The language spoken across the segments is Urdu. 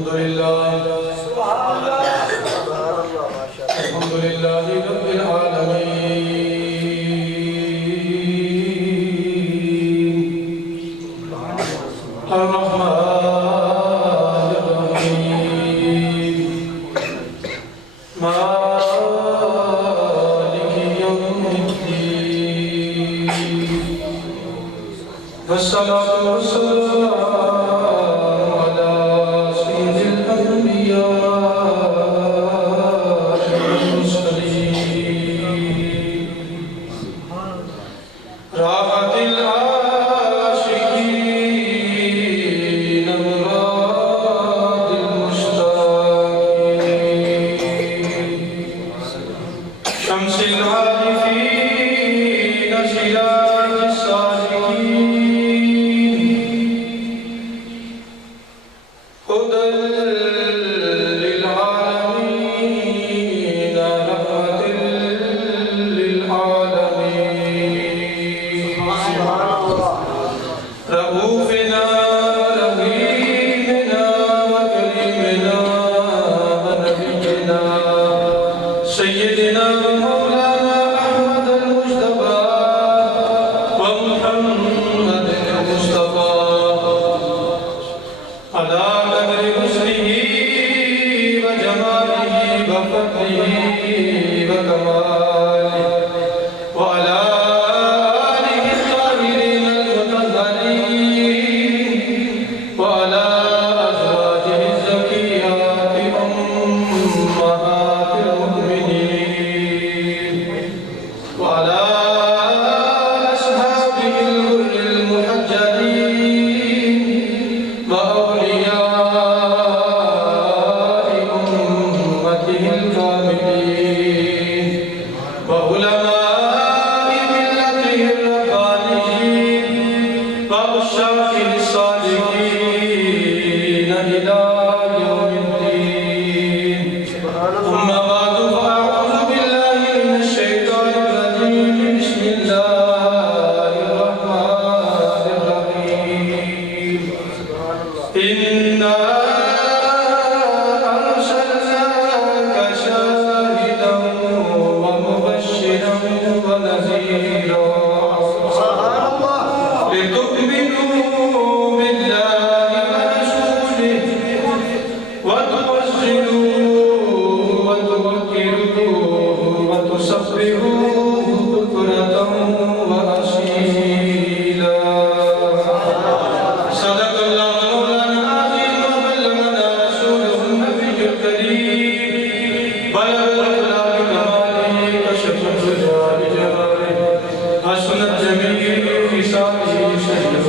رب العالمين الرحمن الرحيم مالك يوم الدين والصلاة والسلام على سيد الأنبياء والمرسلين راحة العاشقين مراد المشتاقين شمس العارفين سراج الصالحين هدى للعالمين رحمة للعالمين رؤوفنا رحيمنا وكريمنا ونبينا سيدنا مولانا أحمد المجتبى ومحمد المصطفى على قدر حسنه وجماله وفضله وكماله وعلى آله الطاهرين المطهرين وعلى أزواجه الزكيات أمهات المؤمنين وعلى أصحابه الغر المحجلين وأولياء أمته الكاملين وعلماء ملته الربانيين وعشاق الصالحين إلى يوم الدين ثم بعد فأعوذ بالله من الشيطان الرجيم بسم الله الرحمن الرحيم إنا أرسلناك شاهدا ومبشرا ونذيرا لتؤمنوا بالله ورسوله وتوزنوا وتوكلوا وتسبحوا بكرة وأصيلا صدق الله مولانا العظيم وبلغنا رسوله النبي الكريم بلغ الأخلاق كماله كشف الرجال جلاله حسنت جميع خصاله شهده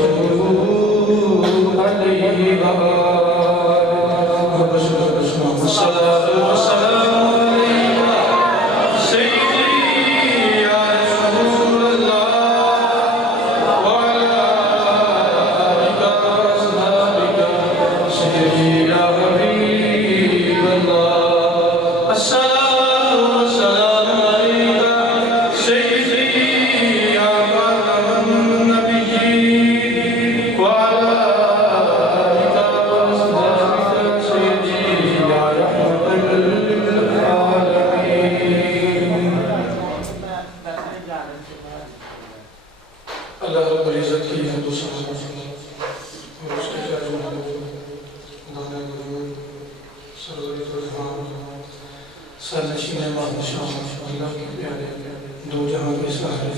عليه الصلاة والسلام عليك سيدي يا رسول الله وعلى آلك وأصحابك سيدي يا حبيب الله الصلاة والسلام عليك سيدي يا خاتم النبيين وعلى آلك وأصحابك سيدي يا رحمة للعالمين اللہ رب العزت کی حمد و ثنا اور اس کے خیر و محبوب دانے غیور سرور جہان سرنشین ماہ اللہ کے پیارے دو جہاں کے سہارے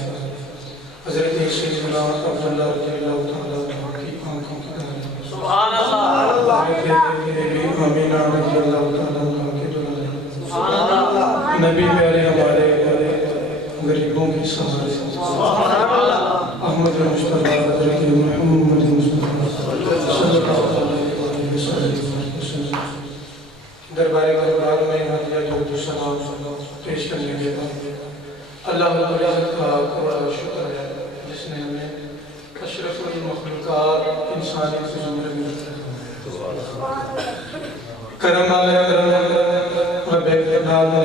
حضرت سیدنا عبداللہ رضی اللہ تعالیٰ عنہ کی آنکھوں کی دھارے سبحان اللہ آمینہ رضی اللہ تعالیٰ عنہ کے دلالے نبی پیارے ہمارے غریبوں کی سہارے احمد مصطفیٰ حضرت محمد مصطفیٰ صلی اللہ علیہ وسلم دربار غفران میں ہدیہ درود و سلام پیش کرنے کے بعد اللہ رب العزت کا بڑا شکر ہے جس نے ہمیں اشرف المخلوقات انسانی زمرے میں کرم والے کرم رب اقتدار نے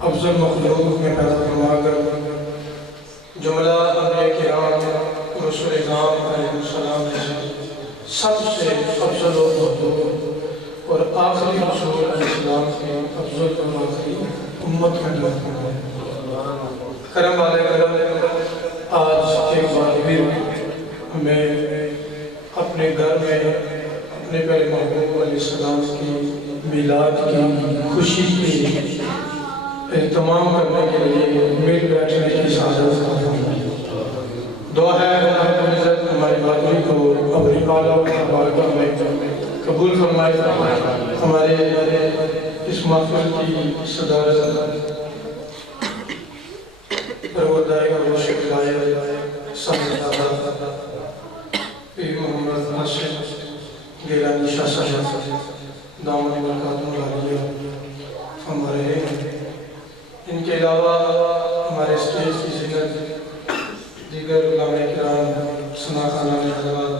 افضل مخلوق میں پیدا فرما کر جملہ انبیاء کرام رسول اعظام علیہ السلام نے سب سے افضل و محبوب اور آخری رسول علیہ السلام کے افضل اور آخری امت میں دعا کرم والے کرم آج کے بعد بھی ہمیں اپنے گھر میں اپنے پیارے محبوب علیہ السلام کی میلاد کی خوشی کی اہتمام کرنے کے لیے مل بیٹھنے کی سعادت دعا ہے ہماری باتوں کو اپنی اعلیٰ مبارکہ میں قبول فرمائے. ہمارے اس محفل کی صدارت پروردگار و شکرائے سمجھدہ پیر محمد حسن گیلانی شاہ صاحب دامن برکاتہ العالیہ ہمارے ہیں. ان کے علاوہ ہمارے اسٹیج کی زینت دیگر علماء کرام سناخانہ حضرات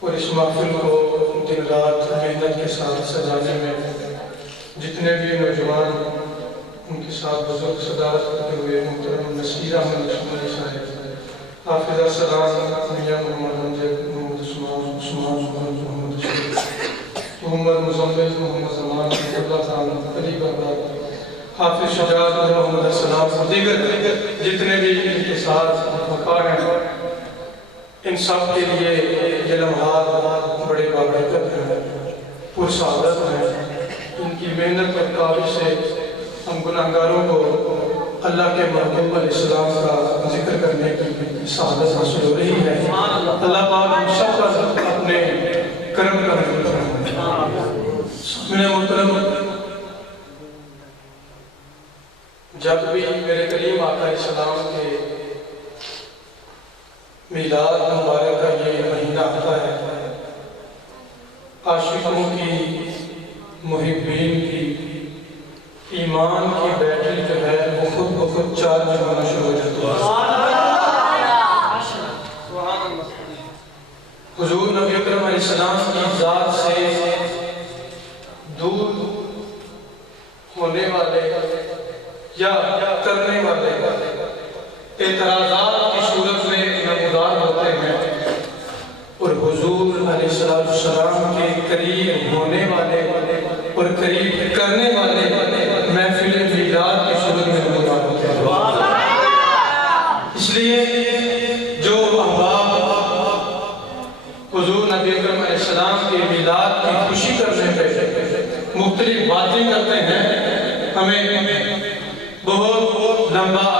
اور اس محفل کو دن رات محنت کے ساتھ سجانے میں جتنے بھی نوجوان ان کے ساتھ بزرگ صدارت کرتے ہوئے محترم نصیر احمد عثمانی صاحب، حافظ السلام میاں محمد امجد، محمد عثمان محمد شریف، محمد مزمل، محمد زمان، اللہ خان، علی بابا، حافظ شجاعت، محمد السلام اور دیگر جتنے بھی ان کے ساتھ وقار ہیں، ان سب کے لیے یہ لمحات بڑے بابرکت ہیں، پرسعادت ہیں. ان کی محنت اور کاوش سے ہم گناہگاروں کو اللہ کے محبوب علیہ السلام کا ذکر کرنے کی سعادت حاصل ہو رہی ہے. اللہ پاک ہم سب کا اپنے کرم کا نظر فرمائے. سامنے محترم، جب بھی میرے کریم آقا علیہ السلام کے میلاد مبارک کا یہ مہینہ آتا ہے، عاشقوں کی، محبین کی، ایمان کی بیٹری جو ہے وہ خود بخود چارج ہونا شروع ہو جاتی ہے. حضور نبی اکرم علیہ السلام کی ذات سے دور ہونے والے یا کرنے والے اعتراضات کی صورت میں نمودار ہوتے ہیں، اور حضور علیہ السلام کے قریب ہونے والے اور قریب کرنے والے محفل میلاد کی صورت میں نمودار ہوتے ہیں. اس لیے جو احباب حضور نبی اکرم علیہ السلام کے میلاد کی خوشی کرنے پہ مختلف باتیں کرتے ہیں، ہمیں بہت لمبا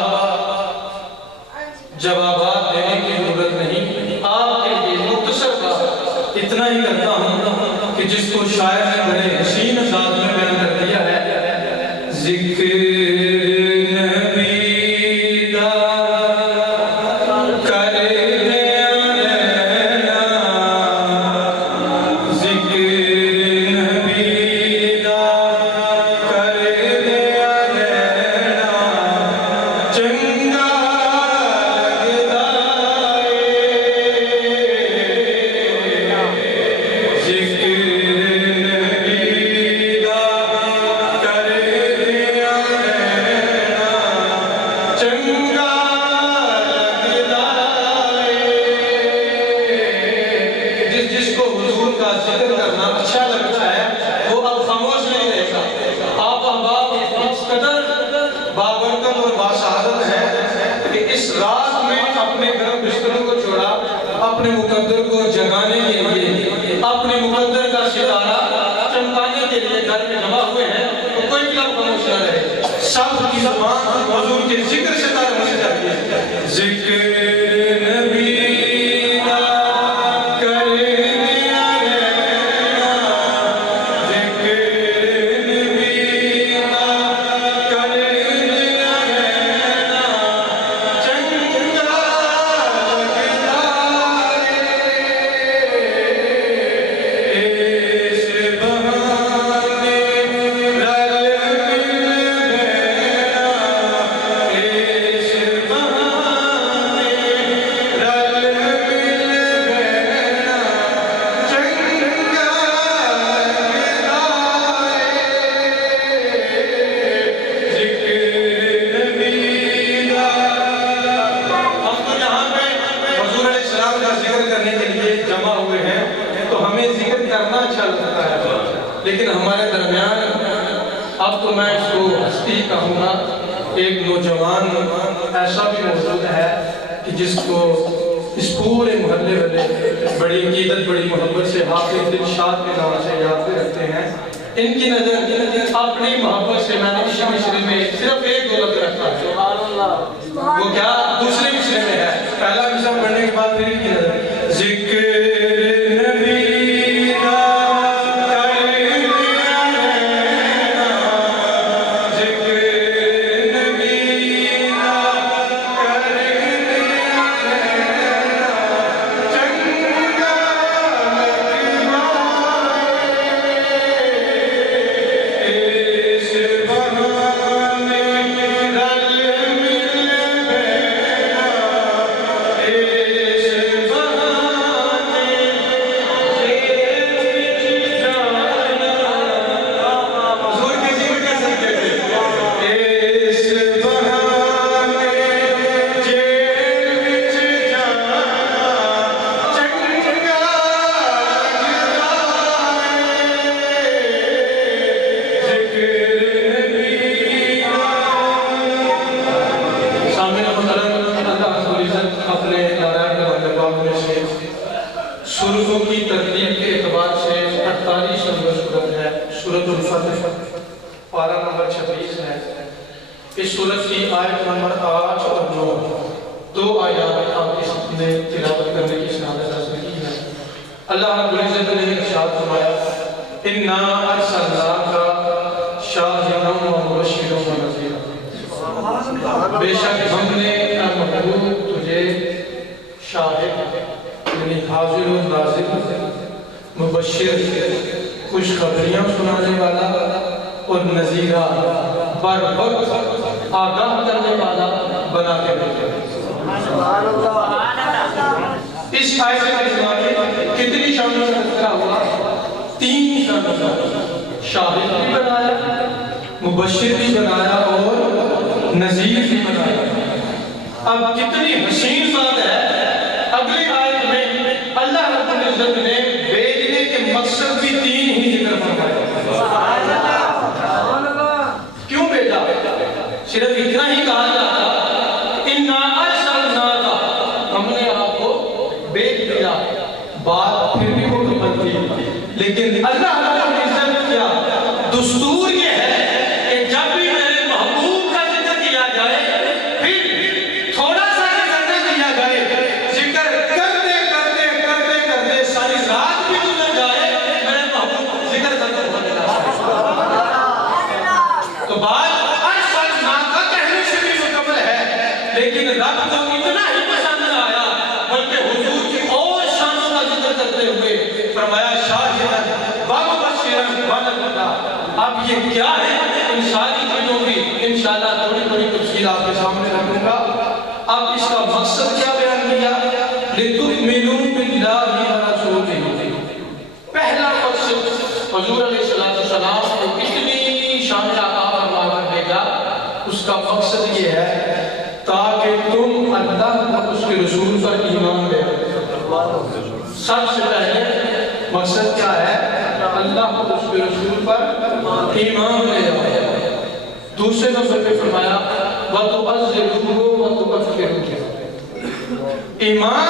جوابات دینے کی ضرورت نہیں. آپ کے لیے مختصر بات اتنا ہی کرتا ہوں کہ جس کو شاعر نے بڑے حسین انداز میں بیان کر دیا ہے. ذکر نبی دا کر دیا لینا، ذکر نبی دا کر دیا لینا، چنگا لگدا ذکر نبی دا کر دیا لینا، چنگا لگدا جس کو حضور کا ذکر کرنا اچھا لگتا ہے وہ اب خاموش نہیں رہے گا. آپ احباب اس قدر بابرکت اور باسعادت ہے کہ اس رات میں اپنے گرم بستروں کو چھوڑا، اپنے مقدر کو جگانے کے لیے، اپنے مقدر کا ستارہ چمکانے کے لیے گھر میں جمع ہوئے ہیں. تو کوئی بھی اب خاموش نہ رہے، سب کی زبان حضور کے ذکر سے تعلق سے جاتی ہے. ذکر نبی دا کر دیا لینا، ذکر نبی دا کر دیا لینا، چنگا لگدا اس بہانے رل مل گیا، اس بہانے رل مل گیا، چنگا لگدا ذکر نبی دا. ہم تو یہاں پہ حضور علیہ السلام کا ذکر کرنے کے لیے جمع ہوئے ہیں، تو ہمیں ذکر کرنا اچھا لگتا ہے. لیکن ہمارے درمیان اب تو میں اس کو ہستی کہوں گا، ایک نوجوان ایسا بھی موجود ہے کہ جس کو اس پورے محلے والے بڑی عقیدت بڑی محبت سے حافظ دلشاد کے نام سے یاد بھی رکھتے ہیں۔ ان کی نظر اپنی محبت سے میں نے اسی مشرے میں صرف ایک دو لفظ رکھا ہے، وہ کیا دوسرے مشرے میں ہے۔ پہلا مشرا پڑھنے کے بعد پھر ان کی نظر ذکر سورتوں کی ترتیب کے اعتبار سے 48 نمبر سورت ہے، سورۃ الفتح، پارہ نمبر 26 ہے۔ اس سورت کی آیت نمبر 8 اور 9 دو آیات آپ اس نے تلاوت کرنے کی سعادت حاصل کی ہے۔ اللہ رب العزت نے ارشاد فرمایا اِنَّا أَرْسَلْنَاكَ شَاهِدًا وَمُبَشِّرًا وَنَذِيرًا، بے شک ہم نے اے محبوب تجھے شاہد یعنی حاضر و ناظر، مبشر خوشخبریاں سنانے والا، اور نذیرہ بر وقت آگاہ کرنے والا بنا کے بھیجا۔ اس آیت کریمہ میں کتنی شامل تذکرہ ہوا؟ 3 شامل، شاہد بھی بنایا، مبشر بھی بنایا اور نذیر بھی بنایا۔ اب کتنی حسین بات ہے، اگلی آیت میں اللہ رب العزت نے بھیجنے کے مقصد بھی 3 ہی ذکر فرمایا۔ کیوں بھیجا؟ صرف اتنا ہی کہا جاتا اِنَّا أَرْسَلْنَاكَ، ہم نے آپ کو بھیج دیا، بات پھر بھی وہ غلط تھی، لیکن اللہ رب العزت کیا دستور یہ ہے کہ جب بھی میرے محبوب کا ذکر کیا جائے پھر تھوڑا سا ذکر نہ کیا جائے، ذکر کرتے کرتے کرتے کرتے ساری رات بھی گزر جائے، میرے محبوب ذکر کرتے ہونے لگا۔ تو بات أرسلناك کہنے سے بھی مکمل ہے، لیکن رب کو اتنا ہی پسند آیا بلکہ حضور کی اور شانوں کا ذکر کرتے ہوئے فرمایا شاہداً ومبشراً ونذیراً۔ اب یہ کیا ہے؟ ان ساری چیزوں کی انشاءاللہ تھوڑی تھوڑی تفصیل آپ کے سامنے رکھوں گا۔ اب اس کا مقصد کیا بیان کیا؟ لِتُؤْمِنُوا بِاللَّهِ وَرَسُولِهِ، پہلا مقصد حضور علیہ السلام کو کتنی شامل آقا فرما کر بھیجا، اس کا مقصد یہ ہے تاکہ تم اللہ اور اس کے رسول پر ایمان لے۔ سب سے پہلے مقصد کیا ہے؟ اللہ اور اس کے رسول پر ایمان لے جاؤ۔ دوسرے نمبر پہ فرمایا وَتُعَزِّرُوهُ وَتُوَقِّرُوهُ، ایمان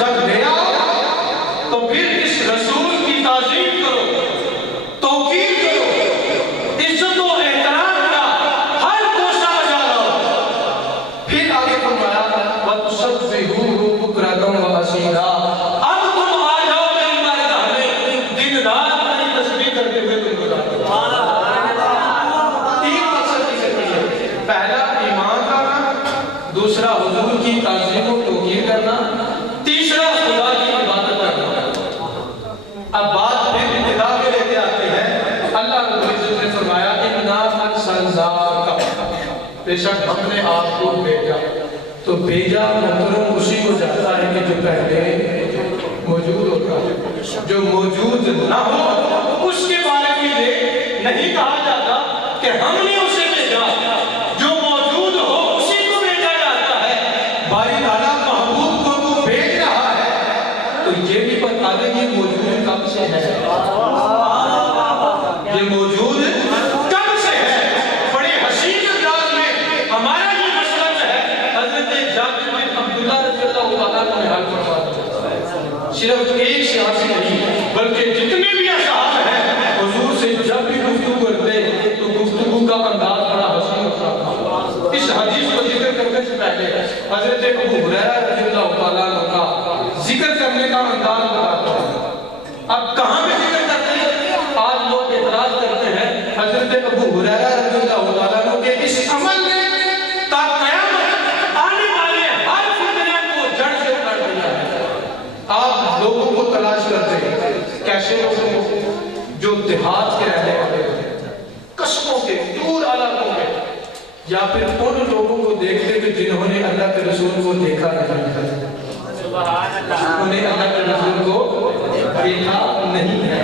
جب لے آؤ تو پھر اس رسول کی تعظیم کرو، توقیر کرو، عزت و احترام کا ہر کوشہ بجا لاؤ۔ پھر آگے فرمایا وَتُسَبِّحُوهُ بُكْرَةً وَأَصِيلًا، اب تم آ جاؤ میری بارگاہ میں، دن رات میری تسبیح کرتے ہوئے تم گزارو۔ 3 مقصد کی ذکر ہے، پہلا ایمان لانا، دوسرا حضور کی تعظیم و توقیر کرنا، تیسرا خدا کی عبادت کرنا۔ اب بات پھر ابتدا میں لے کے آتے ہیں، اللہ رب العزت نے فرمایا اِنَّا أَرْسَلْنَاكَ، بے شک ہم نے آپ کو بھیجا۔ تو بھیجا محترم اسی کو جاتا ہے کہ جو پہلے موجود ہوتا ہے، جو موجود نہ ہو اس کے بارے میں نہیں کہا جاتا کہ ہم نے اسے بھیجا، جو موجود ہو اسی کو بھیجا جاتا ہے۔ باری تعالیٰ محبوب کو تو بھیج رہا ہے تو یہ بھی بتا دیں یہ موجود کب سے ہے۔ اب کہاں پہ ذکر کرتے ہیں؟ آج لوگ اعتراض کرتے ہیں حضرت ابو ہریرہ رضی اللہ تعالیٰ عنہ کے اس عمل نے تا قیامت آنے والے ہر فتنے کو جڑ سے اکھاڑ دیا ہے۔ آپ لوگوں کو تلاش کرتے ہیں، کیسے لوگوں جو دیہات کے رہنے والے ہیں، قصبوں کے دور علاقوں میں، یا پھر ان لوگوں کو دیکھتے کہ جنہوں نے اللہ کے رسول کو دیکھا نہیں ہے، انہیں اللہ کے رسول کو دیکھا نہیں ہے۔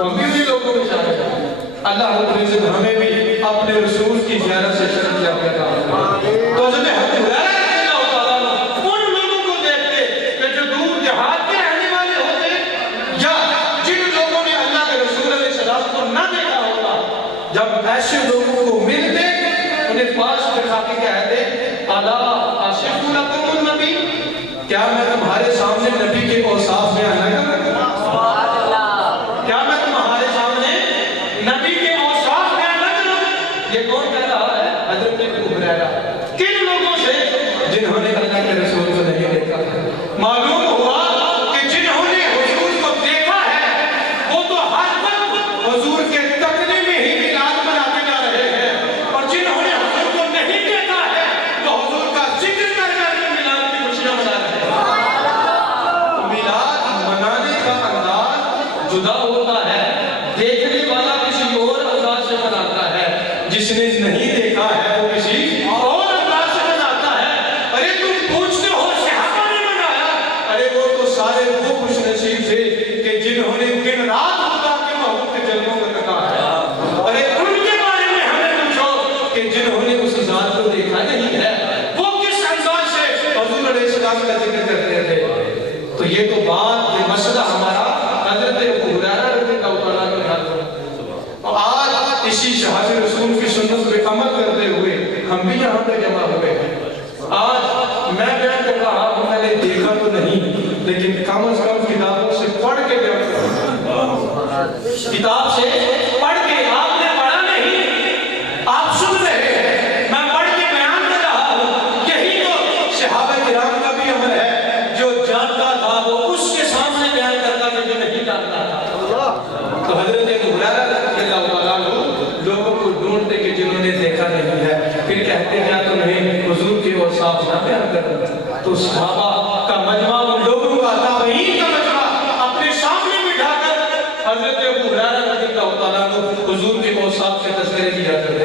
ہم بھی لوگوں میں شامل ہیں۔ اللہ رب العزت ہمیں بھی اپنے رسول کی زیارت سے شرف یافتہ کرے۔ تو حضرت ابو ہریرہ رضی اللہ تعالیٰ عنہ ان لوگوں کو دیکھتے کہ جو دور دیہات کے رہنے والے ہوتے، یا جن لوگوں نے اللہ کے رسول علیہ السلام کو نہ دیکھا ہوتا، جب ایسے لوگوں کو ملتے انہیں پاس دکھا کے کہتے الا اصف لکم النبی، کیا میں تمہارے سامنے نبی کے اوصاف بیان نہ کروں؟ کیا میں تمہارے سامنے نبی کے اوصاف بیان نہ کروں؟ یہ کون کہہ رہا ہے؟ حضرت ابو ہریرہ۔ کن لوگوں سے؟ جنہوں نے اللہ کے رسول کو نہیں دیکھا۔ معلوم ہوا کہ جنہوں نے حضور کو دیکھا ہے وہ تو ہر وقت حضور کے تکنے میں ہی میلاد مناتے جا رہے ہیں، اور جنہوں نے حضور کو نہیں دیکھا ہے وہ حضور کا ذکر کر کر کے میلاد کی خوشیاں منا رہے ہیں۔ میلاد منانے کا انداز جدا ہوتا ہے، دیکھنے والا کسی اور انداز سے مناتا ہے، جس نے نہیں دیکھا ہے وہ کسی اور انداز سے مناتا ہے۔ ارے تم پوچھتے ہو صحابہ نے منایا، ارے وہ تو سارے وہ خوش نصیب تھے کہ جنہوں نے دن رات خدا کے محبوب کے جلووں میں تکا ہے۔ ارے ان کے بارے میں ہمیں پوچھو کہ جنہوں نے اس ذات کو دیکھا نہیں ہے وہ کس انداز سے حضور علیہ السلام کا ذکر کرتے تھے۔ تو یہ تو بات، یہ مسئلہ ہمارا حضرت ابو ہریرہ رضی اللہ تعالیٰ عنہ کا ہے۔ اور آج اسی شہادت رسول کی سنت پہ عمل کرتے ہوئے ہم بھی یہاں پہ جمع ہوئے ہیں۔ آج میں بیان کر رہا ہوں، میں نے دیکھا تو نہیں، لیکن کم از کم کتابوں سے پڑھ کے بیان کر رہا ہوں۔ کتاب سے پڑھ کے، آپ نے پڑھا نہیں، آپ سن رہے ہیں، میں پڑھ کے بیان کر رہا ہوں۔ یہی تو صحابہ کرام کا بھی عمل ہے، جو جانتا تھا وہ اس کے سامنے بیان کرتا تھا جو نہیں جانتا تھا۔ تو حضرت ابو ہریرہ رضی اللہ تعالیٰ عنہ لوگوں کو ڈھونڈتے کہ جنہوں نے دیکھا نہیں ہے، پھر کہتے کیا تمہیں حضور کے اوصاف نہ بیان کروں؟ تو صحابہ کا مجمع، ان لوگوں کا تابعین کا مجمع اپنے سامنے بٹھا کر حضرت ابو ہریرہ رضی اللہ تعالیٰ عنہ حضور کے اوصاف کے تذکرے کیا کرتے۔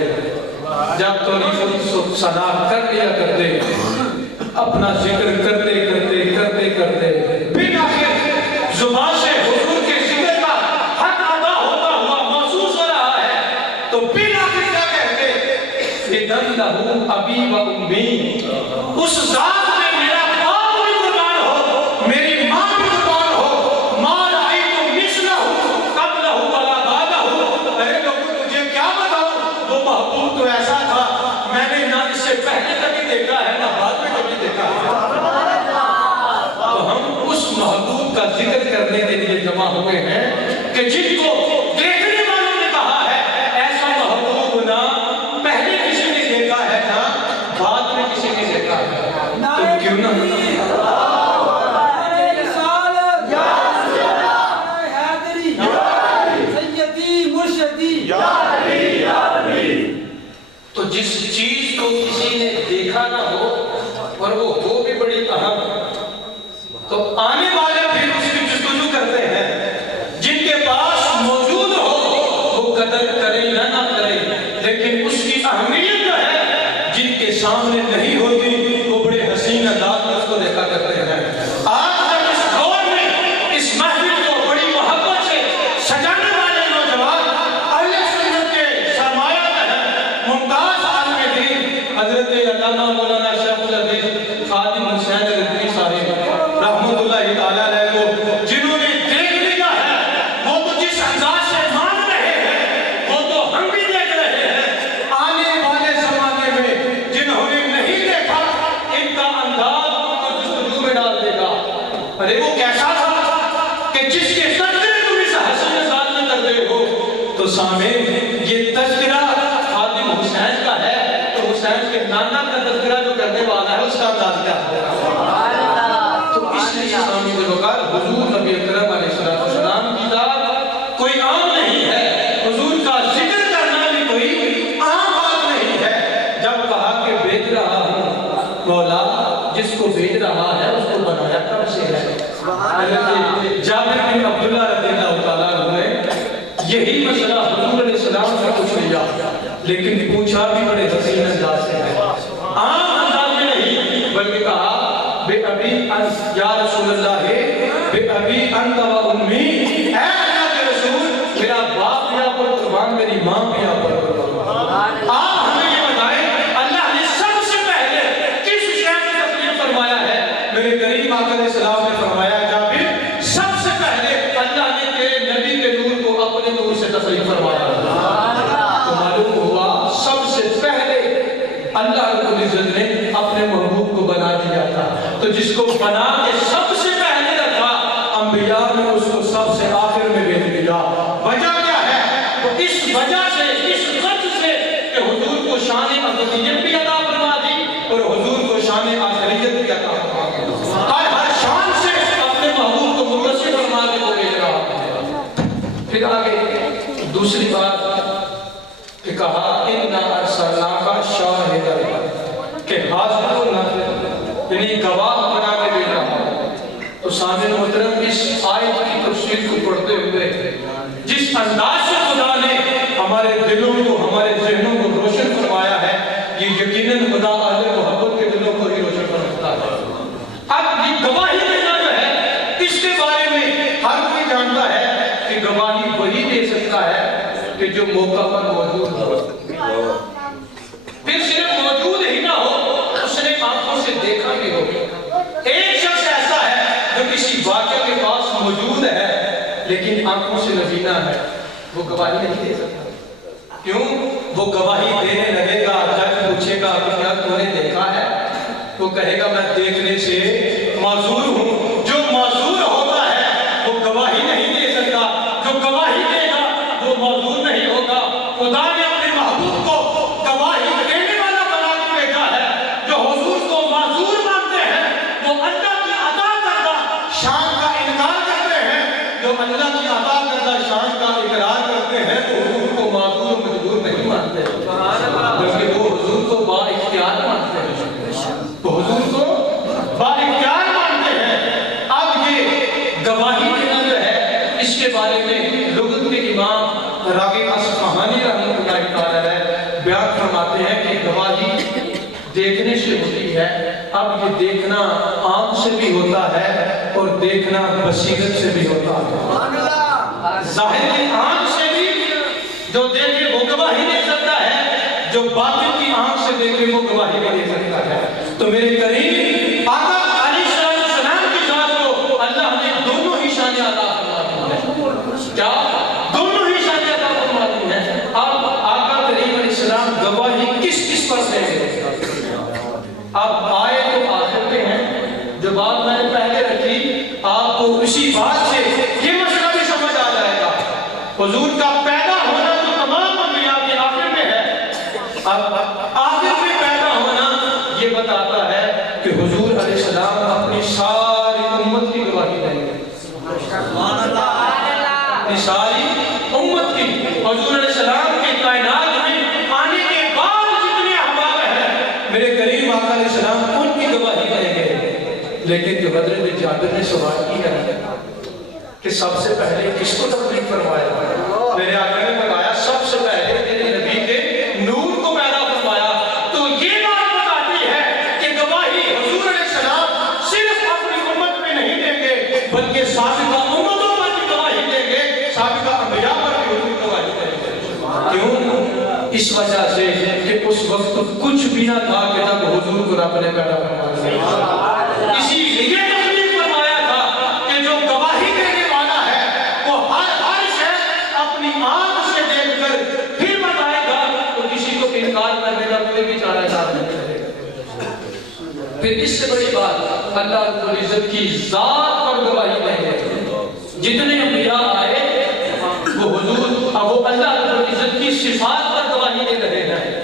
جب تعریف و ثنا کر لیا کرتے، اپنا ذکر کرتے کرتے کرتے کرتے پھر آخر زبان سے حضور کے ذکر کا حق ادا ہوتا ہوا محسوس ہو رہا ہے، تو پھر آخر کیا کہتے؟ فِدًا لَهُ أَبِي وَأُمِّي، اس ذات میں میرا باپ بھی قربان ہو، میری ماں بھی قربان ہو، مَا رَأَيْتُ مِثْلَهُ قَبْلَهُ وَلَا بَعْدَهُ۔ ارے لوگوں تجھے کیا بتاؤں، وہ محبوب تو ایسا تھا، میں نے نہ اس سے پہلے کبھی دیکھا ہے نہ بعد میں کبھی دیکھا ہے۔ تو ہم اس محبوب کا ذکر کرنے کے لیے جمع ہوئے ہیں کہ جن کو دیکھنے والوں نے کہا ہے ایسا محبوب نہ پہلے کسی نے دیکھا ہے نہ بعد میں کسی نے دیکھا ہے۔ تو کیوں نہ تو جس چیز کو کسی نے دیکھا نہ ہو اور وہ ہو بھی بڑی اہم، تو آنے والے پھر اس کی جستجو کرتے ہیں۔ جن کے پاس موجود ہو وہ قدر کریں یا نہ کریں، لیکن اس کی اہمیت جو ہے جن کے سامنے نہیں ہوتی وہ بڑے حسین انداز میں اس کو دیکھا کرتے ہیں۔ آج تک اس دور میں اس محفل کو بڑی محبت سے سجانے والے نوجوان اہل سنت کے سرمایہ ممتاز عالم دین حضرت علامہ مولانا شیخ الحدیث خادم حسین رضوی صاحب رحمۃ اللہ تعالیٰ علیہ کو جنہوں نے دیکھ لیا ہے، وہ تو جس انداز سے مان رہے ہیں وہ تو ہم بھی دیکھ رہے ہیں۔ آنے والے زمانے میں جنہوں نے نہیں دیکھا ان کا انداز ان کو جستجو میں ڈال دے گا۔ ارے وہ کیسا تھا کہ جس کے تذکرے تم اس حسین انداز میں کرتے ہو؟ تو سامعین یہ تذکرہ خادم حسین کا ہے، تو حسین کے نانا کا تذکرہ جو کرنے والا ہے اس کا انداز کیا ہے؟ تو اس لیے اسلامی وقار حضور نبی اکرم علیہ السلام یہی مسئلہ حضور علیہ السلام سے پوچھ لیا، لیکن پوچھا بھی بڑے حسین انداز سے ہے، عام انداز میں نہیں، بلکہ کہا بے ابی انت یا رسول اللہ، بے ابی انت و امی، اے اللہ کے رسول میرا باپ بھی آپ پر قربان، میری ماں بھی آپ پر قربان۔ آپ ہمیں یہ بتائیں اللہ نے سب سے پہلے کس شے کی تکلیف فرمایا ہے؟ میرے کریم آقا علیہ السلام نے فرمایا جابر سب سے پہلے اللہ نے تیرے نبی کے نور کو اپنے نور سے تسلیم فرمایا۔ تو معلوم ہوا سب سے پہلے اللہ رب العزت نے اپنے محبوب کو بنا دیا تھا، تو جس کو بنا کے سب سے پہلے رکھا، انبیاء نے اس کو سب سے آخر میں بھیج دیا۔ وجہ کیا ہے؟ تو اس وجہ سے، اس غرض سے کہ حضور کو شان ابدیت بھی عطا فرما دی اور حضور کو شان آخریت بھی عطا فرما دی۔ ہر شان سے اپنے محبوب کو متصف فرما کے وہ بھیج رہا ہے۔ پھر آگے دوسری بات کہ کہا اِنَّا أَرْسَلْنَاكَ شَاهِدًا، کہ حاضر و ناظر، یعنی گواہ بنا کے بھیج رہا ہے۔ تو سامعین محترم اس آیت کی تفسیر کو پڑھتے ہوئے جس انداز سے خدا نے ہمارے دلوں کو، ہمارے ذہنوں کو روشن فرمایا ہے، یہ یقیناً خدا اہل محبت کے دلوں کو ہی روشن فرماتا ہے۔ اب یہ گواہی دینا جو ہے اس کے بارے میں ہر کوئی جانتا ہے کہ گواہی وہی دے سکتا ہے کہ جو موقع پر موجود ہو، پھر صرف موجود ہی نہ ہو، اس نے آنکھوں سے دیکھا بھی ہو۔ ایک شخص ایسا ہے جو کسی واقعہ کے پاس موجود ہے لیکن آنکھوں سے نبینا ہے، وہ گواہی نہیں دے سکتا۔ کیوں؟ وہ گواہی دینے لگے گا، جج پوچھے گا کہ کیا تم نے دیکھا ہے؟ وہ کہے گا میں دیکھنے سے معذور ہوں۔ جو معذور ہوتا ہے وہ گواہی نہیں دے سکتا، جو گواہی دے گا وہ معذور نہیں ہوگا۔ خدا نے اپنے محبوب کو گواہی دینے والا بنا کے بھیجا ہے۔ جو حضور کو معذور مانتے ہیں وہ اللہ کی عطا کردہ شان کا انکار کرتے ہیں، جو اللہ کی عطا کردہ شان کا اقرار کرتے ہیں وہ حضور کو معذور و مجبور نہیں مانتے، بلکہ وہ حضور کو با اختیار مانتے ہیں، وہ حضور کو با اختیار مانتے ہیں۔ اب یہ گواہی دینا جو ہے اس کے بارے میں لغت کے امام راغب اصفہانی رحمۃ اللہ تعالی بیان فرماتے ہیں کہ گواہی دیکھنے سے ہوتی ہے۔ اب یہ دیکھنا آنکھ سے بھی ہوتا ہے اور دیکھنا بصیرت سے بھی ہوتا ہے۔ ظاہر کی آنکھ سے بھی جو دیکھے وہ گواہی دے سکتا ہے، جو باطن کی آنکھ سے دیکھے وہ گواہی بھی دے سکتا ہے۔ تو میرے کریم آقا علیہ السلام کی ذات کو اللہ نے دونوں ہی شان عطا فرما دی ہے۔ کیا؟ دونوں ہی شان عطا فرما دی ہے۔ اب آقا کریم علیہ السلام گواہی کس کس پر دیں گے؟ اب آئے تو آخر پہ ہیں، جو بات میں نے پہلے رکھی آپ کو اسی بات سے یہ مسئلہ بھی سمجھ آ جائے گا۔ حضور کا پیدا ہونا تو تمام انبیاء کے آخر میں ہے، اب آخر میں پیدا ہونا یہ بتاتا ہے کہ حضور علیہ السلام اپنی ساری امت کی گواہی دیں گے، اپنی ساری امت کی۔ حضور علیہ السلام کی کائنات میں آنے کے بعد جتنے احباب ہیں میرے کریم آقا علیہ السلام ان کی گواہی دیں گے۔ لیکن جو حضرت جابر نے سوال کیا ہے کہ سب سے پہلے کس کو تکلیف فرمایا؟ میرے آقا نے بتایا سب سے پہلے تیرے نبی کے نور کو پیدا فرمایا۔ تو یہ بات بتاتی ہے کہ گواہی حضور علیہ السلام صرف اپنی امت میں نہیں دیں گے بلکہ سابقہ امتوں پر بھی گواہی دیں گے، سابقہ انبیاء پر بھی حضور گواہی دیں گے۔ کیوں؟ اس وجہ سے کہ اس وقت کچھ بھی نہ تھا کہ جب حضور کو رب نے پیدا فرمایا۔ اسی لیے تکلیف فرمایا تھا کہ جو گواہی دینے والا ہے وہ ہر شخص اپنی آنکھ سے دیکھ کر پھر بتائے گا، تو کسی کو انکار کرنے کا کوئی بھی چارہ کار نہیں کرے گا۔ پھر اس سے بڑی بات اللہ رب العزت کی ذات پر گواہی دیں گے۔ جتنے انبیاء آئے وہ حضور اب وہ اللہ رب العزت کی صفات پر گواہی دے رہے ہیں،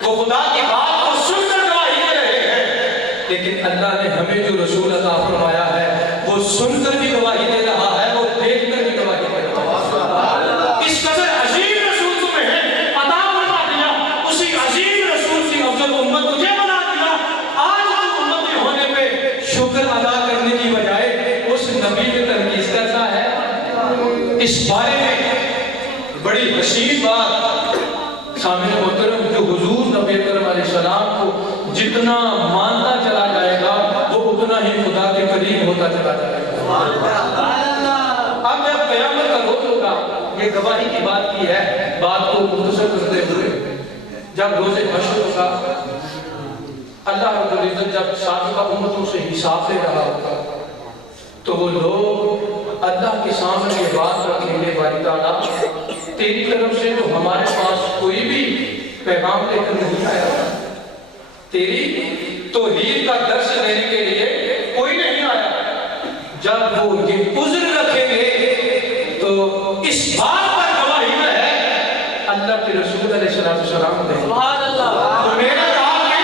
وہ خدا کی بات کو سن کر گواہی دے رہے ہیں۔ لیکن اللہ نے ہمیں جو رسول عطا فرمایا ہے وہ سن کر بھی گواہی دے رہا ہے اور دیکھ کر بھی گواہی دے رہا ہے۔ اس قدر عظیم رسول تمہیں عطا فرما دیا، اسی عظیم رسول کی افضل امت تجھے بنا دیا۔ آج ہم امت ہونے پہ شکر ادا کرنے کی بجائے اس نبی کی تنقید کرتا ہے۔ اس بارے میں بڑی حسین بات سامنے محترم، جو حضور نبی اکرم علیہ السلام کو جتنا مانتا چلا جائے گا وہ اتنا ہی خدا کے قریب ہوتا چلا جائے گا۔ اب جب قیامت کا روز ہوگا، یہ گواہی کی بات کی ہے، بات کو مختصر کرتے ہوئے، جب روز حشر ہوگا، اللہ رب العزت جب سابقہ امتوں سے حساب لے رہا ہوگا تو وہ لوگ اللہ کے سامنے یہ بات رکھیں گے، باری تعالیٰ تیری طرف سے تو ہمارے پاس کوئی بھی پیغام لے کر نہیں آیا، تیری توحید کا درس دینے کے لیے کوئی نہیں آیا۔ جب وہ یہ عذر رکھیں گے تو اس بات پر گواہی میں ہے اللہ کے رسول علیہ السلام دیں تو میرا رات میں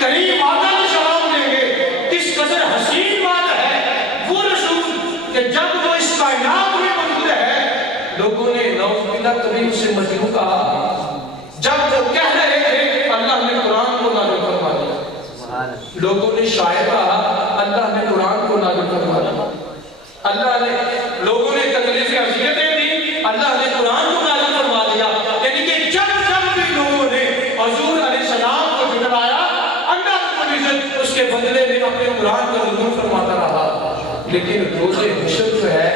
کریم آقا نے سلام دیں گے۔ کس قدر حسین بات ہے وہ رسول کہ جب وہ اس کائنات میں موجود ہے، لوگوں نے نعوذ باللہ کبھی اسے مجنون کہا، جب وہ کہہ رہے تھے اللہ نے قرآن کو نازل فرما دیا، لوگوں نے شاعر کہا اللہ نے قرآن کو نازل فرما دیا، اللہ نے، لوگوں نے تکلیفیں اذیتیں دی، اللہ نے قرآن کو نازل فرما دیا۔ یعنی کہ جب بھی لوگوں نے حضور علیہ السلام کو جھٹلایا، اللہ رب العزت اس کے بدلے میں اپنے قرآن کا نزول فرماتا رہا۔ لیکن روز حشر جو ہے،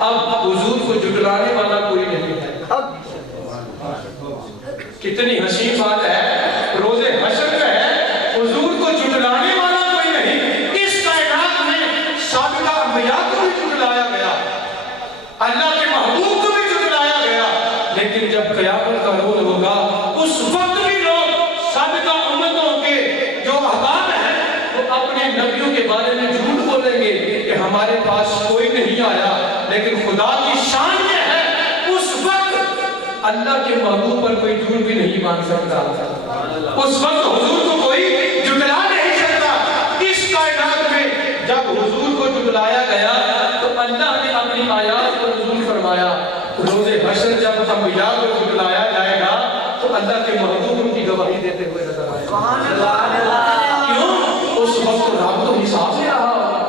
اب حضور کو جھٹلانے والا کوئی نہیں ہے۔ کتنی حسین بات ہے، روز حشر جو ہے حضور کو جھٹلانے والا کوئی نہیں۔ اس کائنات میں سابقہ انبیاء کو بھی جھٹلایا گیا، اللہ کے محبوب کو بھی جھٹلایا گیا، لیکن جب قیامت کا روز ہوگا اس وقت بھی لوگ سابقہ امتوں کے جو احباب ہیں وہ اپنے نبیوں کے بارے میں جھوٹ بولیں گے کہ ہمارے پاس کوئی نہیں آیا، لیکن خدا کی شان یہ ہے اس وقت اللہ کے محبوب پر کوئی جھوٹ بھی نہیں مان سکتا، اس وقت حضور کو کوئی جھٹلا نہیں سکتا۔ اس کائنات میں جب حضور کو جھٹلایا گیا تو اللہ نے اپنی آیات کو نزول فرمایا۔ روز حشر جب انبیاء کو جھٹلایا جائے گا تو اللہ کے محبوب ان کی گواہی دیتے ہوئے نظر آئے گا۔ کیوں؟ اس وقت رب تو حساب لے رہا ہوگا،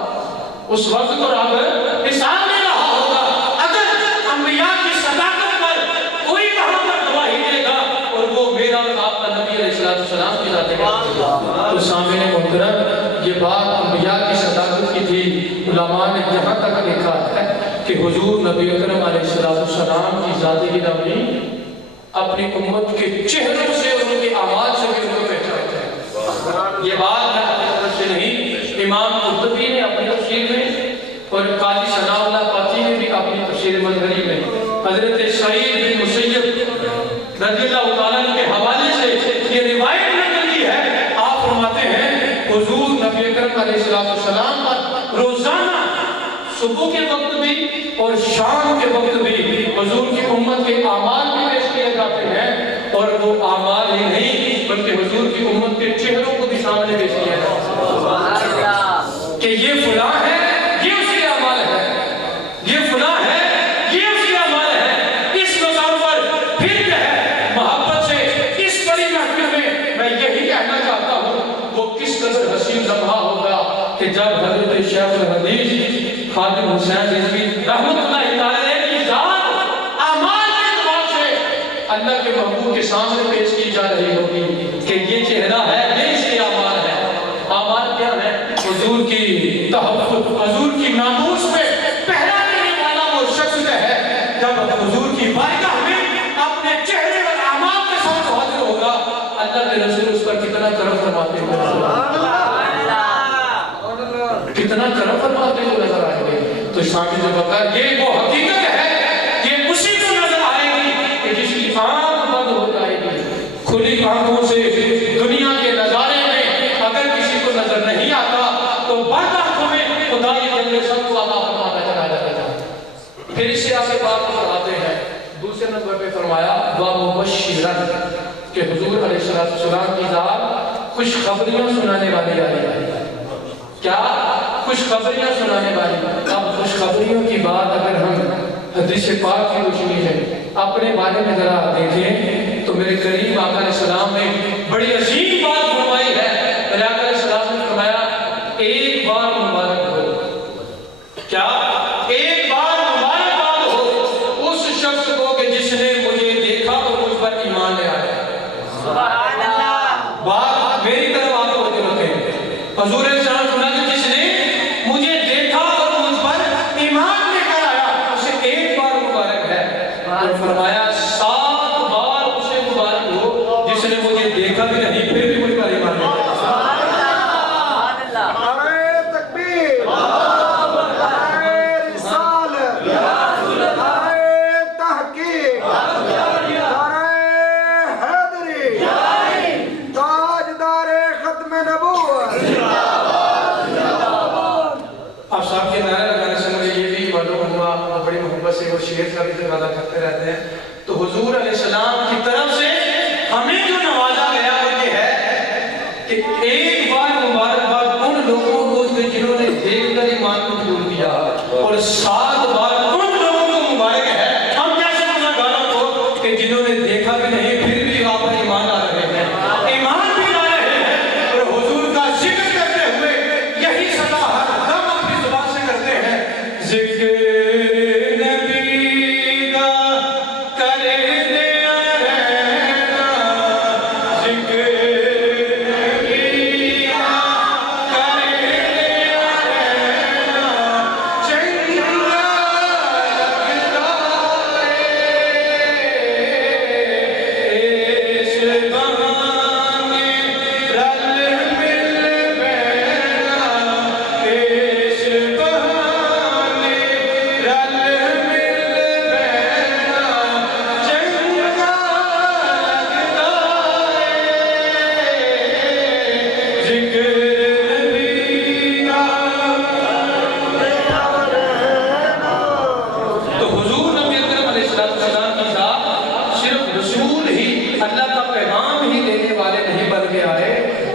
اس وقت تو رب حساب لے رہا ہوگا۔ اگر انبیاء کی صداقت پر کوئی وہاں پر گواہی دے گا اور وہ میرا اور آپ کا نبی علیہ السلام کی ذات ہے تو سامنے محترم یہ بات انبیاء کی صداقت کی تھی۔ علماء نے یہاں تک لکھا ہے کہ حضور نبی اکرم علیہ السلام کی ذاتی کی نبی اپنی امت کے چہروں سے اور ان کے اعمال سے بھی ان کو پہچانتے ہیں۔ یہ بات اپنی طرف سے نہیں، امام قرطبی نے اپنی تفسیر میں اور قاضی ثناء اللہ پاتی نے بھی اپنی تفسیر منظری میں حضرت سعید بن مسیب رضی اللہ تعالیٰ کے حوالے سے یہ روایت نقل کی ہے۔ آپ فرماتے ہیں حضور نبی اکرم علیہ السلام پر روزانہ صبح کے وقت بھی اور شام کے وقت بھی حضور کی امت کے اعمال بھی پیش کیے جاتے ہیں، اور وہ اعمال ہی نہیں بلکہ حضور کی امت کے چہروں کو بھی سامنے پیش کیا جاتا ہے کہ یہ فلاں ہے، یہ اس کے اعمال ہے، یہ فلاں ہے، یہ اس کے اعمال ہے۔ اس مقام پر پھر جو ہے محبت سے اس بڑی محفل میں یہی کہنا چاہتا ہوں، وہ کس قدر حسین لمحہ ہوگا کہ جب حضرت شیخ الحدیث خادم حسین رضوی رحمت اللہ تعالیٰ کی ذات اعمال کے اعتبار سے اللہ کے محبوب کے سامنے پیش کی جا رہی ہوگی کہ یہ چہرہ ہے، یہ اس کے اعمال ہے۔ اعمال کیا ہے؟ حضور کی تحفظ، حضور کی ناموس میں پہرا دینے والا وہ شخص ہے جب حضور کی بارگاہ میں اپنے چہرے اور اعمال کے ساتھ حاضر ہوگا، اللہ کے رسول اس پر کتنا کرم فرماتے ہوئے کتنا کرم فرماتے ہوئے نظر آئیں گے۔ تو شامل جو بتا یہ وہ حقیقت ہے، یہ اسی کو نظر آئے گی کہ جس کی آنکھ بند ہو جائے گی، کھلی آنکھوں سے دنیا کے نظارے میں اگر کسی کو نظر نہیں آتا تو بند آنکھوں میں خدا یہ جنگل سب کو عطا فرماتا چلا جاتا ہے۔ پھر اس سے آگے بات فرماتے ہیں، دوسرے نمبر پہ فرمایا وَمُبَشِّرًا کہ حضور علیہ السلام کی ذات خوشخبریاں سنانے والی آئی ہے۔ کیا؟ خوشخبریاں سنانے والی۔ اب خوشخبریوں کی بات اگر ہم حدیث پاک کی روشنی ہے اپنے بارے میں ذرا دیکھیں تو میرے کریم آقا علیہ السلام نے بڑی عظیم بات فرمائی ہے۔ میرے آقا علیہ السلام نے فرمایا ایک بار مبارک ہو، کیا؟ ایک بار مبارک باد ہو اس شخص کو کہ جس نے مجھے حضور صلی اللہ علیہ وسلم جس نے مجھے دیکھا اور مجھ پر ایمان لے کر آیا اسے ایک بار مبارک ہے، اور فرمایا 7 بار اسے مبارک ہو جس نے مجھے دیکھا بھی نہیں پھر بھی مجھ پر ایمان لے کر اور شیئر کا بھی دروازہ کرتے رہتے ہیں. تو حضور علیہ السلام کی طرف سے ہمیں جو نوازا گیا وہ یہ ہے کہ ایک بار مبارکباد ان لوگوں کو جنہوں نے دیکھ کر ایمان کو قبول کیا، اور 7 بار ان لوگوں کو مبارک ہے. ہم کیسے گناہگاروں کو کہ جنہوں نے دیکھا بھی نہیں پھر بھی وہاں پر ایمان لا رہے ہیں، ایمان بھی لا رہے ہیں، اور حضور کا ذکر کرتے ہوئے یہی صدا ہر دم اپنی زبان سے کرتے ہیں. ذکر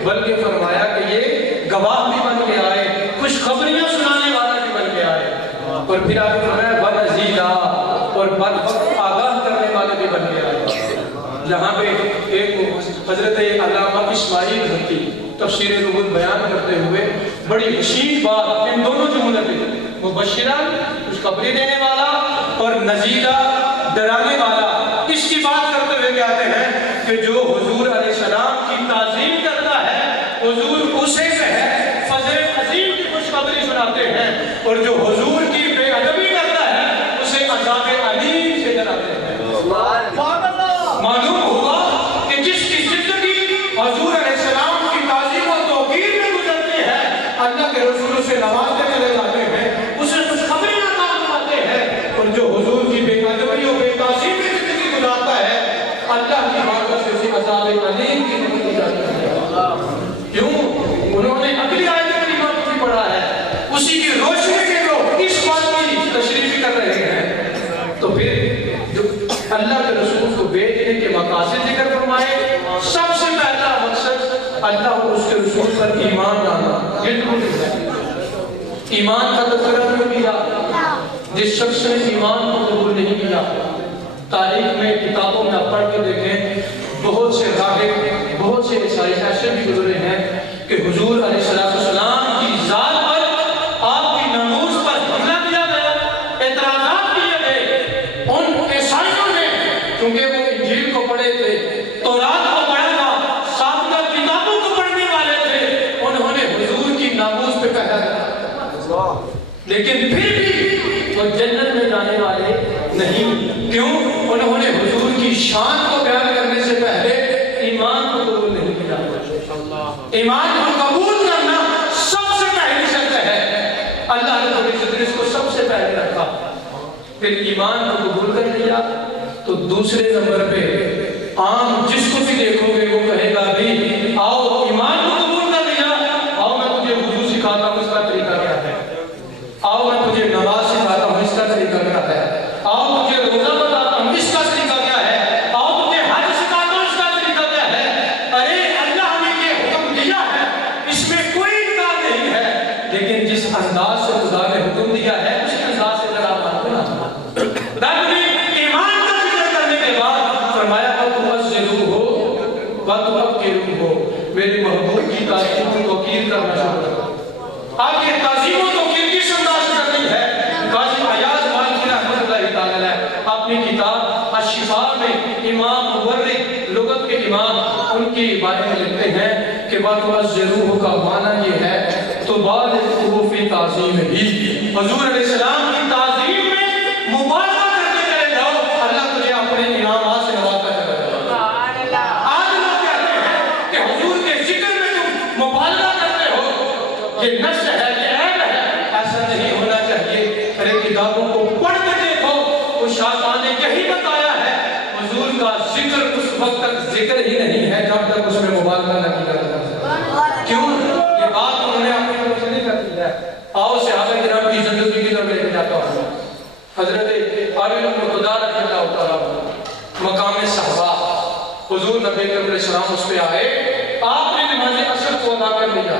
بلکہ فرمایا کہ یہ گواہ بھی بن کے آئے، خوشخبریاں سنانے والا بھی بن کے آئے، اور پھر آگے فرمایا بنزیدہ اور آگاہ کرنے والے بھی بن کے آئے. یہاں پہ ایک حضرت علامہ اسماعیل حقی تفسیر نبوت بیان کرتے ہوئے بڑی حسین بات ان دونوں جملوں پہ مبشرہ خوشخبری دینے والا اور نزیدہ ڈرانے والا، اس کی بات کرتے ہوئے کہتے ہیں کہ جو حضور علیہ السلام کی تعظیم کرتا ہے حضور اسے فضل عظیم کی خوشخبری سناتے ہیں، اور جو حضور کی بے ادبی کرتا ہے اسے عذاب علیم سے ڈراتے ہیں. معلوم ہوا کہ جس کی زندگی حضور علیہ السلام کی تعظیم و توقیر میں گزرتی ہے اللہ کے رسول سے نوازتے چلے جاتے ہیں، اسے خوشخبری عطا فرماتے ہیں، اور جو حضور کی بے ادبی و بے تعظیم میں زندگی گزارتا ہے اللہ کی بارگاہ سے اسے عذاب علیم کی خبر دی جاتی ہے. کیوں؟ انہوں نے اگلی آیت کریمہ کو بھی پڑھا ہے، اسی کی روشنی میں وہ اس بات کی تشریح کر رہے ہیں. تو پھر جو اللہ کے رسول کو بھیجنے کے مقاصد ذکر فرمائے، سب سے پہلا مقصد اللہ اور اس کے رسول پر ایمان لانا. ایمان کا تذکرہ کیوں کیا؟ جس شخص نے ایمان کو قبول نہیں کیا، تاریخ میں کتابوں میں آپ پڑھ کے دیکھیں بہت سے راہب بہت سے عیسائی ایسے بھی گزرے ہیں کہ حضور علیہ السلام کی ذات پر آپ کی ناموس پر حملہ کیا گیا، اعتراضات کیے گئے. ان عیسائیوں نے کیونکہ وہ انجیل کو پڑھے تھے، تورات کو پڑھا تھا، سابقہ کتابوں کو پڑھنے والے تھے، انہوں نے حضور کی ناموس پہ پہرا دیا، لیکن پھر بھی وہ جنت میں جانے والے نہیں. کیوں؟ انہوں نے حضور کی شان کو بیان کرنے سے پہلے ایمان کو قبول نہیں کیا. ایمان کو قبول کرنا سب سے پہلی شرط ہے، اللہ رب العزت نے اس کو سب سے پہلے رکھا. پھر ایمان کو قبول کر لیا تو دوسرے نمبر پہ عام جس کو بھی دیکھو گے وہ کہے گا بھی آؤ ایمان کو قبول کر لیا، آؤ میں تجھے وضو سکھاتا ہوں اس کا طریقہ کیا ہے، آؤ میں تجھے نماز سکھاتا ہوں اس کا طریقہ کیا ہے، آؤ تجھے روزہ بتاتا ہوں اس کا طریقہ کیا ہے، آؤ تجھے حج سکھاتا ہوں اس کا طریقہ کیا ہے. ارے اللہ نے یہ حکم دیا ہے، اس میں کوئی انکار نہیں ہے، لیکن جس انداز سے خدا نے حکم دیا ہے اس انداز سے اگر آپ مانتے رب نے ایمان کا ذکر کرنے کے بعد فرمایا میرے محبوب کی تعظیم و توقیر کرنا شروع کرو. آپ یہ تعظیم و توقیر کس انداز سے کرنی ہے؟ قاضی عیاض مالکی رحمۃ اللہ تعالی اپنی کتاب الشفاء میں امام مورخ لغت کے امام ان کی بارے میں لکھتے ہیں کہ وَتُعَزِّرُوهُ کا معنی یہ ہے تُبَالِغُوهُ فِي تَعْظِيمِهِ، حضور علیہ السلام کی تعظیم میں مبالغہ کرتے چلے جاؤ، اللہ تجھے اپنے انعامات سے نوازتا چلا جائے گا۔ آج لوگ کہتے ہیں کہ حضور کے ذکر میں تم مبالغہ کرتے ہو، یہ نقص ہے، یہ عیب ہے، ایسا نہیں ہونا چاہیے۔ ارے کتابوں کو پڑھ کے دیکھو، اس شاہکار نے یہی بتایا ہے حضور کا ذکر اس وقت تک ذکر ہی نہیں ہے جب تک اس میں مبالغہ نہ کی جائے۔ کیوں؟ یہ بات انہوں نے اپنی طرف سے نہیں کر دی ہے۔ آؤ صحابہ کرام کی زندگی کی طرف لے کے جاتا ہوں۔ حضرت علی بن خدا رضی اللہ تعالیٰ مقام صحابہ، حضور نبی کریم علیہ السلام اس پہ آئے، آپ نے نماز عصر کو ادا کر لیا،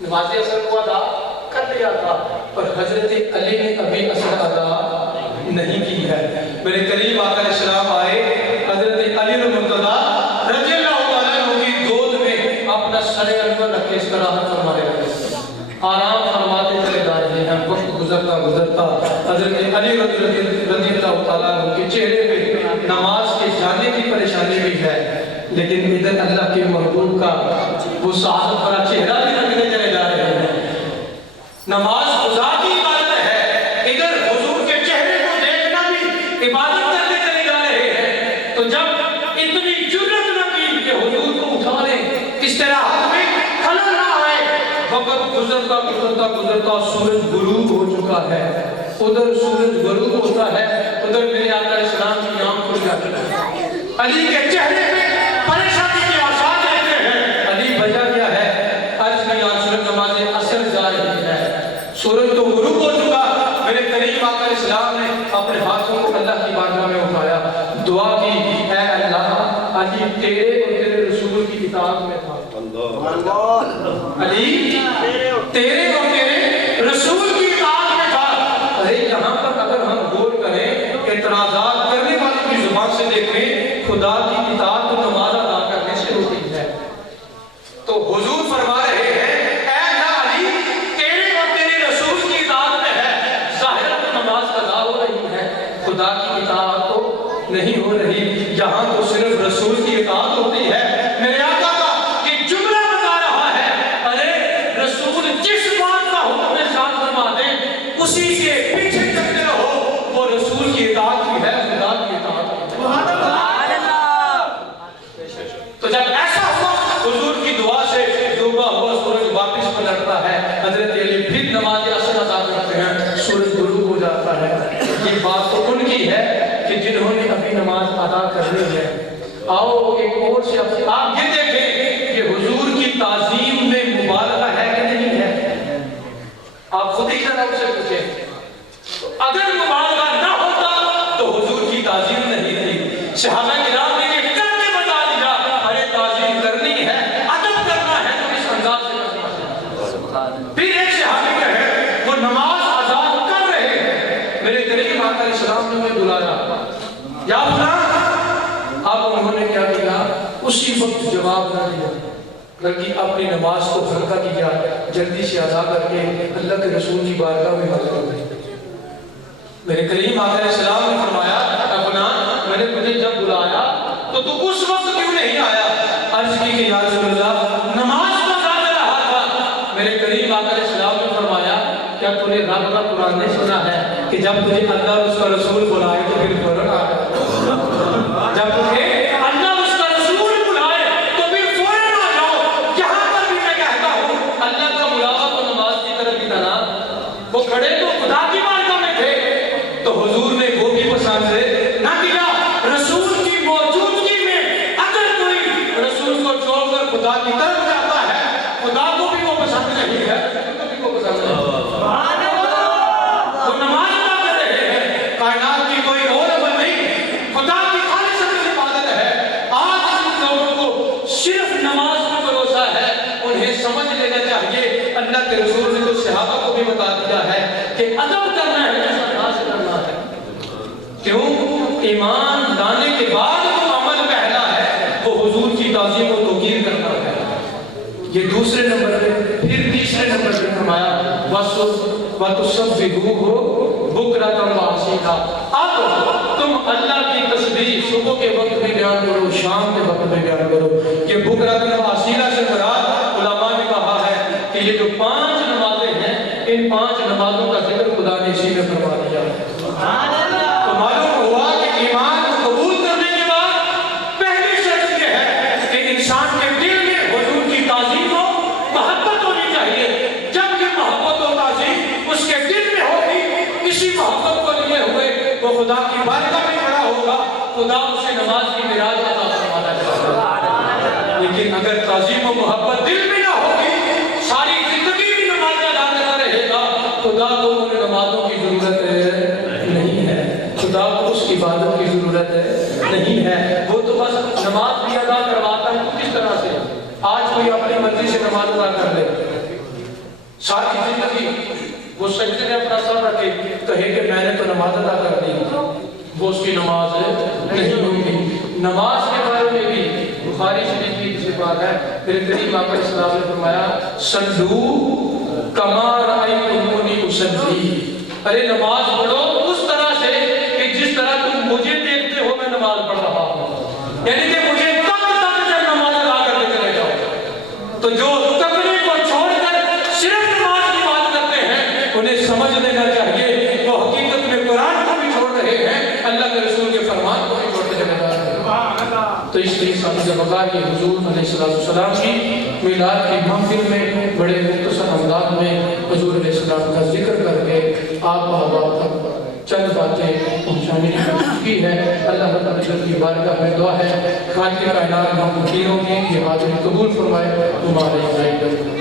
نماز عصر کو ادا کر لیا تھا، اور حضرت علی نے ابھی عصر ادا نہیں کی ہے۔ میرے قریب آقا علیہ السلام آئے، حضرت علی بن مرتضیٰ رضی اللہ تعالیٰ عنہ کی گود میں اپنا سر انور رکھ کے اس طرح فرمانے لگے، آرام فرماتے چلے جا رہے ہیں۔ وقت گزرتا گزرتا حضرت علی رضی اللہ تعالیٰ عنہ کے چہرے پہ نماز کے جانے کی پریشانی بھی ہے، لیکن ادھر اللہ کے محبوب کا وہ سعادت بھرا چہرہ بھی رکھتے چلے جا رہے ہیں۔ نماز خدا کی عبادت ہے، ادھر حضور کے چہرے کو دیکھنا بھی عبادت کرتے چلے جا رہے ہیں۔ تو جب اتنی جرأت نہ کی کہ حضور کو اٹھا لیں، اس طرح ہاتھ میں خلل نہ آئے، وقت گزرتا گزرتا گزرتا سورج غروب ہو چکا ہے، ادھر سورج غروب ہوتا ہے، ادھر میرے آقا علیہ السلام کی آنکھ کھل جاتی ہے، علی کے چہرے پہ پریشانی کے آثار دیکھتے ہیں۔ علی وجہ کیا ہے؟ عرض میں یا سورج نماز عصر جا رہی ہے، سورج تو غروب ہو چکا۔ میرے قریب آقا علیہ السلام نے اپنے ہاتھوں کو اللہ کی بارگاہ میں اٹھایا، دعا کی، اے اللہ علی تیرے اور تیرے رسول کی اطاعت میں تھا، علی تیرے اور تیرے رسول کی اطاعت میں تھا۔ ارے یہاں پر اگر ہم غور کریں، اعتراضات کرنے والوں کی زبان سے دیکھیں، خدا کی اطاعت تو نماز ادا کرنے سے ہوتی ہے، تو حضور فرما رہے ہیں اے اللہ علی تیرے اور تیرے رسول کی اطاعت میں ہے، ظاہر تو نماز قضا ہو رہی ہے، خدا کی اطاعت تو نہیں ہو رہی، یہاں تو صرف رسول کی اطاعت ہوتی ہے۔ میرے آقا کا یہ جملہ بتا رہا ہے، ارے رسول جس بات کا حکم ارشاد فرما دے اسی کے پیچھے چلتے رہو، وہ رسول کی اطاعت بھی ہے، خدا کی اطاعت بھی ہے۔ تو جب ایسا ہوا حضور کی دعا سے ڈوبا ہوا سورج واپس پلٹتا ہے، حضرت علی پھر نماز عصر ادا کرتے ہیں، سورج غروب ہو جاتا ہے۔ یہ بات تو ان کی ہے کہ جنہوں نے ابھی نماز ادا کرنی ہے۔ آؤ ایک اور سے آپ یہ دیکھیں کہ حضور کی تعظیم میں مبالغہ ہے کہ نہیں ہے؟ آپ خود ہی ذرا اسے پوچھیں، اگر مبالغہ نہ ہوتا تو حضور کی تعظیم نہیں تھی۔ صحابہ کرام نے یہ کر کے بتا دیا، ارے تعظیم کرنی ہے، ادب کرنا ہے تو اس انداز سے کرنا ہے۔ پھر ایک صحابی کا ہے وہ نماز ادا کر رہے ہیں، میرے قریب آقا علیہ السلام نے مجھے بلایا، یا فلاں، اب انہوں نے کیا کیا؟ اسی وقت جواب نہ دیا، بلکہ اپنی نماز کو ہلکا کیا، جلدی سے ادا کر کے اللہ کے رسول کی بارگاہ میں حاضر ہو گئے۔ میرے کریم آقا علیہ السلام نے فرمایا اپنا میں نے تجھے جب بلایا تو تو اس وقت کیوں نہیں آیا؟ عرض کی کہ یا رسول اللہ نماز کو ادا کر رہا تھا۔ میرے کریم آقا علیہ السلام نے فرمایا کیا تو نے رب کا قرآن نہیں سنا ہے کہ جب تجھے اللہ اور اس کا رسول بلائے تو پھر فوراً آ جا، جب تجھے اللہ اس کا رسول بلائے تو پھر فوراً آ جاؤ۔ یہاں پر بھی میں کہتا ہوں اللہ کا بلاوا تو نماز کی طرف ہی تھا نا، وہ کھڑے تو خدا کی بارگاہ میں تھے، تو حضور نے وہ بھی پسند سے نہ کیا۔ رسول کی موجودگی میں اگر کوئی رسول کو چھوڑ کر خدا کی طرف جاتا ہے، خدا کو بھی وہ پسند نہیں ہے، رسول کو بھی وہ پسند نہیں ہے۔ وہ نماز ادا کر رہے ہیں، کائنات کی کوئی اور عمل نہیں، خدا کی خالص عبادت ہے۔ آج جن لوگوں کو صرف نماز میں بھروسہ ہے انہیں سمجھ لینا چاہیے اللہ کے رسول نے تو صحابہ کو بھی بتا دیا ہے کہ ادب کرنا ہے جس انداز سے کرنا ہے۔ کیوں؟ ایمان لانے کے بعد جو عمل پہلا ہے وہ حضور کی تعظیم و توقیر کرنا ہے، یہ دوسرے نمبر پہ۔ پھر تیسرے نمبر پہ فرمایا وَتُسَبِّحُوهُ بُكْرَةً وَأَصِيلًا، اب تم اللہ کی تسبیح صبح کے وقت میں بیان کرو، شام کے وقت میں بیان کرو۔ یہ بکرۃ و اصیلہ سے مراد علماء نے کہا ہے کہ یہ جو 5 نمازیں ہیں، ان 5 نمازوں کا ذکر خدا نے اسی میں فرما دیا ہے۔ تو معلوم ہوا کہ ایمان کو قبول کرنے کے بعد پہلی شرط یہ ہے کہ انسان کے دل میں حضور کی تعظیم ہو، محبت ہونی چاہیے۔ جب یہ محبت و تعظیم اس کے دل میں ہوگی، اسی محبت کو لیے ہوئے وہ خدا کی بارگاہ میں کھڑا ہوگا، خدا اسے نماز کی معراج عطا فرمانا چاہتا ہے۔ لیکن اگر تعظیم و محبت دل میں نہ ہوگی، ساری زندگی بھی نماز ادا کرتا رہے گا، خدا کو ان نمازوں کی ضرورت نہیں ہے، خدا کو اس عبادت کی ضرورت نہیں ہے۔ وہ تو بس نماز بھی ادا کرواتا ہے۔ کس طرح سے آج کوئی اپنی مرضی سے نماز ادا کر لے، ساری زندگی وہ سجدے میں اپنا سر رکھے، کہے کہ میں نے تو نماز ادا کر دی، وہ اس کی نماز نہیں ہوگی۔ نماز کے بارے میں بھی بخاری شریف کی کسی بات ہے، میرے قریب آقا اسلام نے فرمایا صلو کما رأیتمونی اصلی، ارے نماز پڑھو اس طرح سے کہ جس طرح تم مجھے دیکھتے ہو میں نماز پڑھ رہا ہوں، یعنی کہ مجھے تک جب نماز ادا کر کے چلے جاؤ۔ تو جو تکنے کو چھوڑ کر صرف نماز کی بات کرتے ہیں، انہیں سمجھ لینا چاہیے وہ حقیقت میں قرآن کو بھی چھوڑ رہے ہیں، اللہ کے رسول کے فرمان کو بھی چھوڑتے چلے جا رہے ہیں۔ تو اس لیے ساتھ بقا کے حضور علیہ السلام کی میلاد کی محفل میں بڑے مختصر انداز میں حضور علیہ السلام کا ذکر کر کے آپ احباب تک چند باتیں پہنچانے کی کوشش کی ہے۔ اللہ تعالیٰ کی بارگاہ میں دعا ہے خالق کائنات ہم تینوں کی یہ حاضری قبول فرمائے، تمہارے